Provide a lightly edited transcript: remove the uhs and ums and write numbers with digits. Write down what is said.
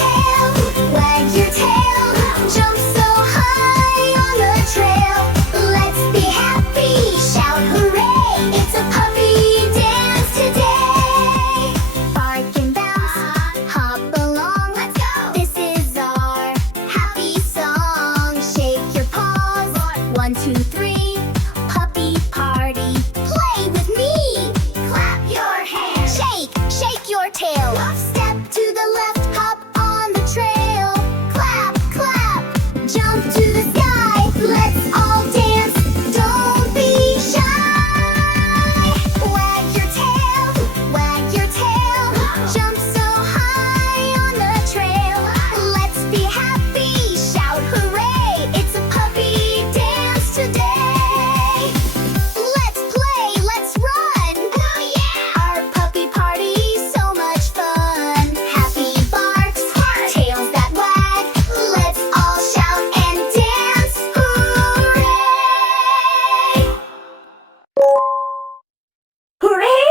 wag your tail, jump so high on the trail. Let's be happy, shout hooray, it's a puppy dance today. Bark and bounce, hop along, let's go. This is our happy song. Shake your paws, 1, 2, 3, puppy party. Play with me, clap your hands, shake your tail. Step to the left, hop on the trail. Clap, clap, jump to the sky. Let's all dance, don't be shy. Wag your tail, jump so high on the trail. Let's be happy, shout hooray, it's a puppy dance today. Let's play, let's run. Oh yeah! Our puppy party's so much fun. Happy barks, tails that wag. Let's all shout and dance. Hooray! Hooray!